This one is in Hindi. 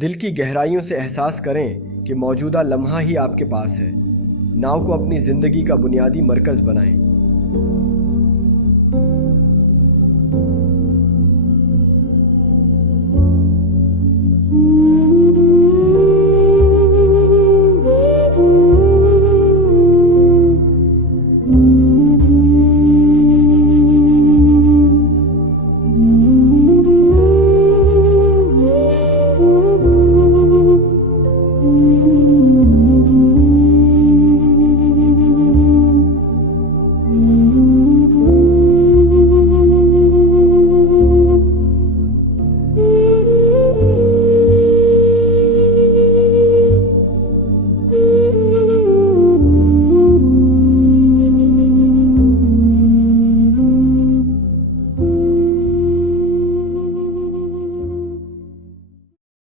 दिल की गहराइयों से एहसास करें कि मौजूदा लम्हा ही आपके पास है। नाव को अपनी ज़िंदगी का बुनियादी मरकज़ बनाएं।